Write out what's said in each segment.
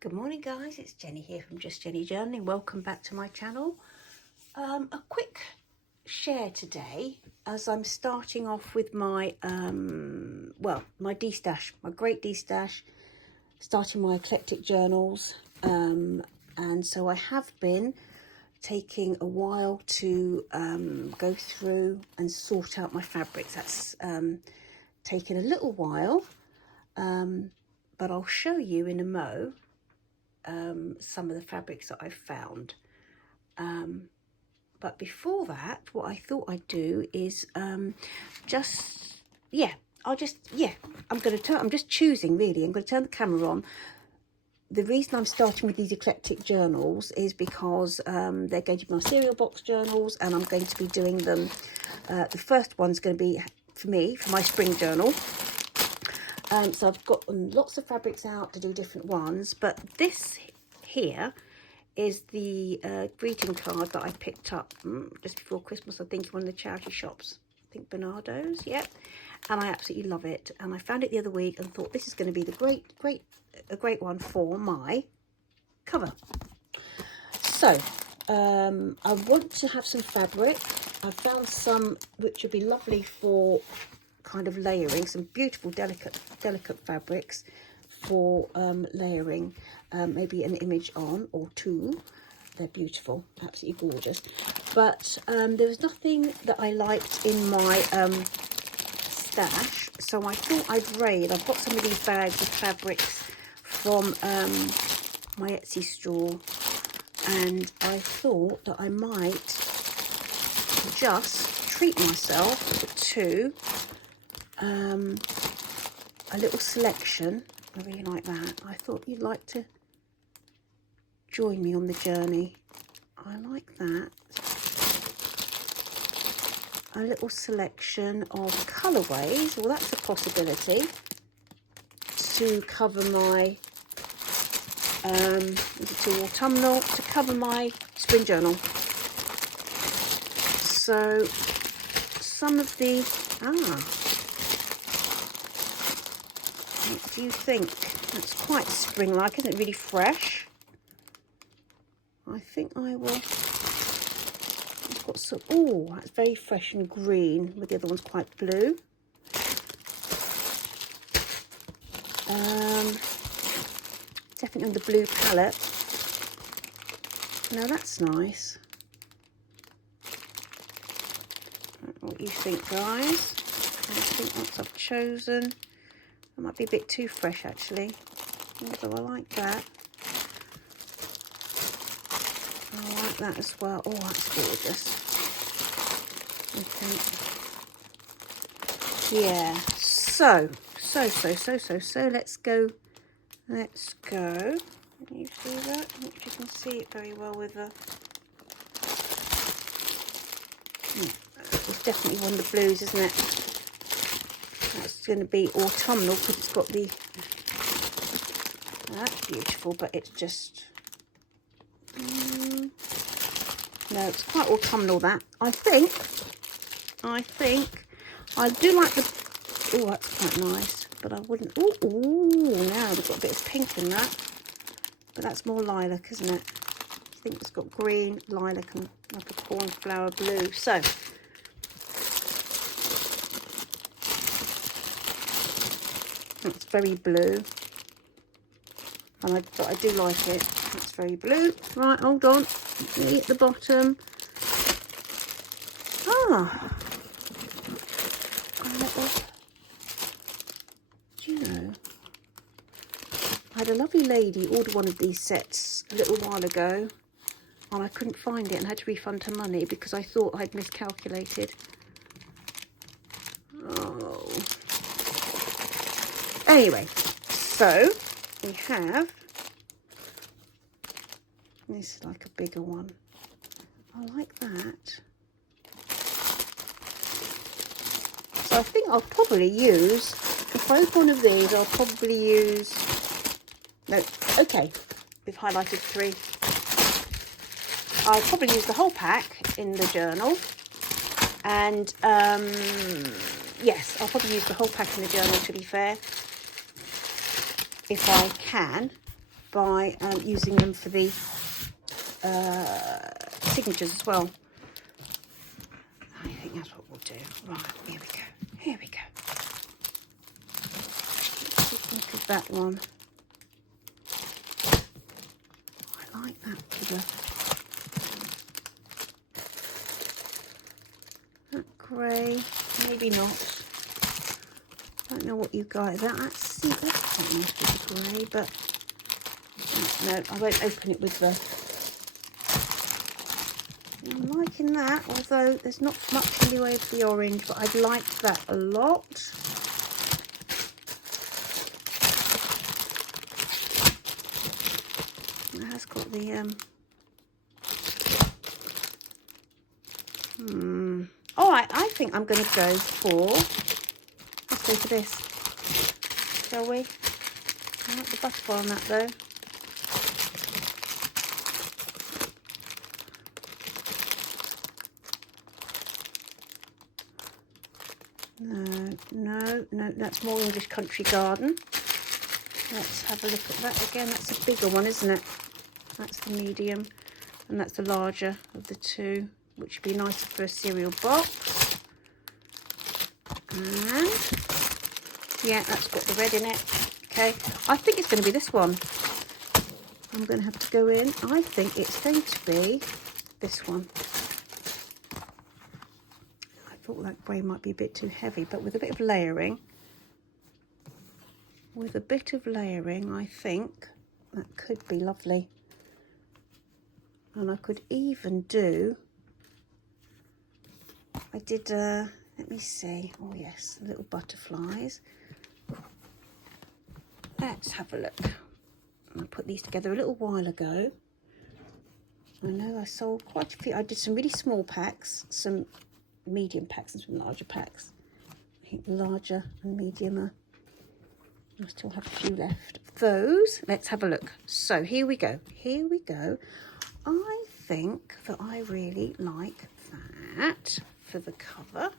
Good morning guys, it's Jenny here from Just Jenny Journaling. Welcome back to my channel. A quick share today as I'm starting off with my my de-stash, my great de-stash, starting my eclectic journals, and so I have been taking a while to go through and sort out my fabrics. That's taken a little while, but I'll show you in a mo some of the fabrics that I've found. But before that, what I thought I'd do is I'm just choosing really. I'm going to turn the camera on. The reason I'm starting with these eclectic journals is because they're going to be my cereal box journals, and I'm going to be doing them. The first one's going to be for my spring journal. So I've got lots of fabrics out to do different ones, but this here is the greeting card that I picked up just before Christmas, I think, in one of the charity shops. I think Bernardo's, yep. And I absolutely love it. And I found it the other week and thought this is going to be the great one for my cover. So I want to have some fabric. I found some which would be lovely for kind of layering, some beautiful delicate fabrics for layering, maybe an image on or two. They're beautiful, absolutely gorgeous, but there was nothing that I liked in my stash, so I thought I'd raid. I've got some of these bags of fabrics from my Etsy store, and I thought that I might just treat myself to a little selection. I really like that. I thought you'd like to join me on the journey. I like that. A little selection of colourways. Well, that's a possibility to cover my to autumnal, to cover my spring journal. So some of the what do you think? That's quite spring-like, isn't it? Really fresh. I think I will. I've got some. Oh, that's very fresh and green, with the other one's quite blue. Definitely on the blue palette. Now that's nice. I don't know what you think, guys. I think once I've chosen. It might be a bit too fresh, actually. Although I like that. I like that as well. Oh, that's gorgeous. Okay. Yeah. So let's go. Let's go. Can you see that? I don't know if you can see it very well with the. It's definitely one of the blues, isn't it? That's going to be autumnal because it's got the. That's beautiful, but it's just. No, it's quite autumnal. That I think. I do like the. Oh, that's quite nice, but I wouldn't. Ooh, now we've got a bit of pink in that, but that's more lilac, isn't it? I think it's got green, lilac, and like a cornflower blue. So. It's very blue, but I do like it. It's very blue. Right, hold on. Nearly at the bottom. Do you know? I had a lovely lady order one of these sets a little while ago, and I couldn't find it and had to refund her money because I thought I'd miscalculated. Oh. Anyway, so we have this, like a bigger one. I like that. So I think I'll probably use, if I open one of these, I'll probably use, no, okay, we've highlighted 3. I'll probably use the whole pack in the journal, and yes, I'll probably use the whole pack in the journal, to be fair, if I can, by using them for the signatures as well. I think that's what we'll do. Right, here we go. Here we go. Look at that one. I like that colour. That grey, maybe not. Don't know what you guys. That's quite nice with the grey, but no, I won't open it with the. I'm liking that, although there's not much in the way of the orange, but I like that a lot. It has got the All right, I think I'm going to go for. Let's go for this, shall we? I like the butterfly on that though. No, that's more English Country Garden. Let's have a look at that again. That's a bigger one, isn't it? That's the medium, and that's the larger of the two, which would be nicer for a cereal box. And yeah, that's got the red in it. Okay, I think it's going to be this one. I'm going to have to go in. I think it's going to be this one. I thought that grey might be a bit too heavy, but with a bit of layering, I think that could be lovely. And I could even do, I did, let me see, oh yes, little butterflies. Let's have a look. I put these together a little while ago. I know I sold quite a few. I did some really small packs, some medium packs and some larger packs. I think the larger and medium are, I still have a few left of those. Let's have a look. So here we go. Here we go. I think that I really like that for the cover.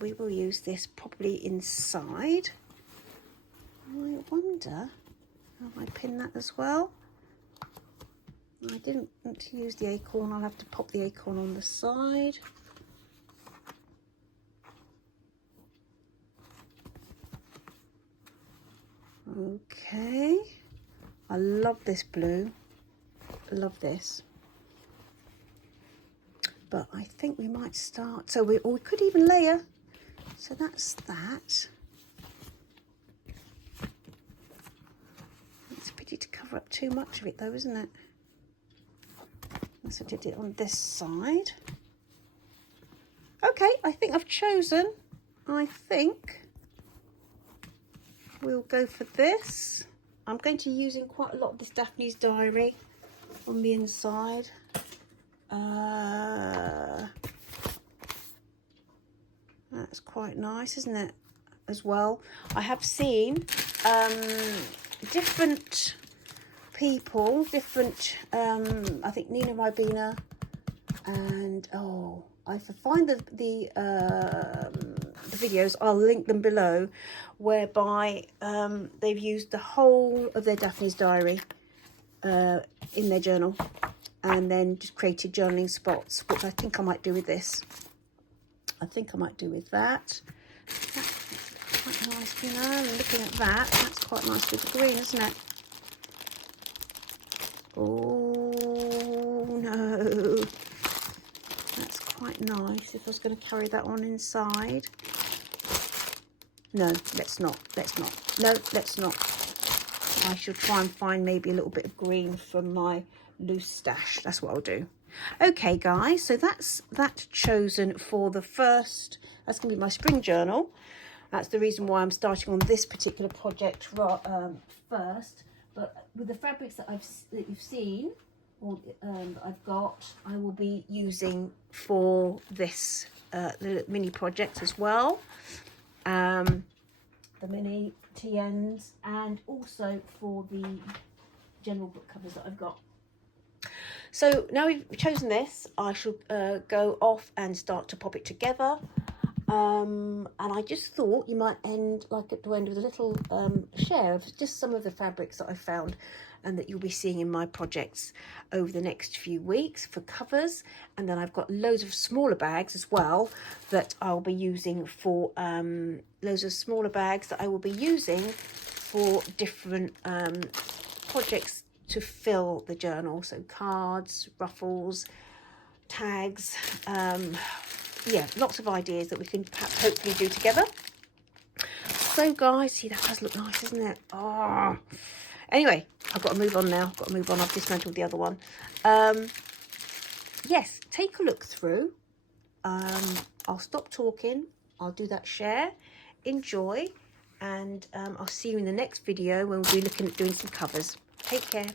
We will use this probably inside. I wonder, have I pinned that as well? I didn't want to use the acorn. I'll have to pop the acorn on the side. Okay. I love this blue. Love this. But I think we might start. So we could even layer. So that's that. It's a pity to cover up too much of it though, isn't it? So I did it on this side. Okay, I think I've chosen. I think we'll go for this. I'm going to be using quite a lot of this Daphne's diary on the inside. That's quite nice, isn't it? As well, I have seen different people, different. I think Nina Ribena, and if I find the videos, I'll link them below, whereby they've used the whole of their Daphne's diary in their journal, and then just created journaling spots, which I think I might do with this. I think I might do with that. That's quite nice, you know, and looking at that, that's quite nice with the green, isn't it? Oh no, that's quite nice. If I was going to carry that on inside. No, let's not. No, let's not. I shall try and find maybe a little bit of green from my loose stash. That's what I'll do. Okay guys, so that's that chosen for the first. That's going to be my spring journal. That's the reason why I'm starting on this particular project first. But with the fabrics that you've seen, or that I've got, I will be using for this the mini project as well. The mini TNs, and also for the general book covers that I've got. So now we've chosen this, I shall go off and start to pop it together. And I just thought you might end like at the end with a little share of just some of the fabrics that I found and that you'll be seeing in my projects over the next few weeks for covers. And then I've got loads of smaller bags as well that I'll be using for loads of smaller bags that I will be using for different projects to fill the journal. So cards, ruffles, tags, yeah, lots of ideas that we can perhaps hopefully do together. So guys, see, that does look nice, doesn't it? Oh, anyway, I've got to move on now. I've got to move on. I've dismantled the other one. Yes, take a look through. I'll stop talking. I'll do that share. Enjoy. And I'll see you in the next video when we'll be looking at doing some covers. Take care.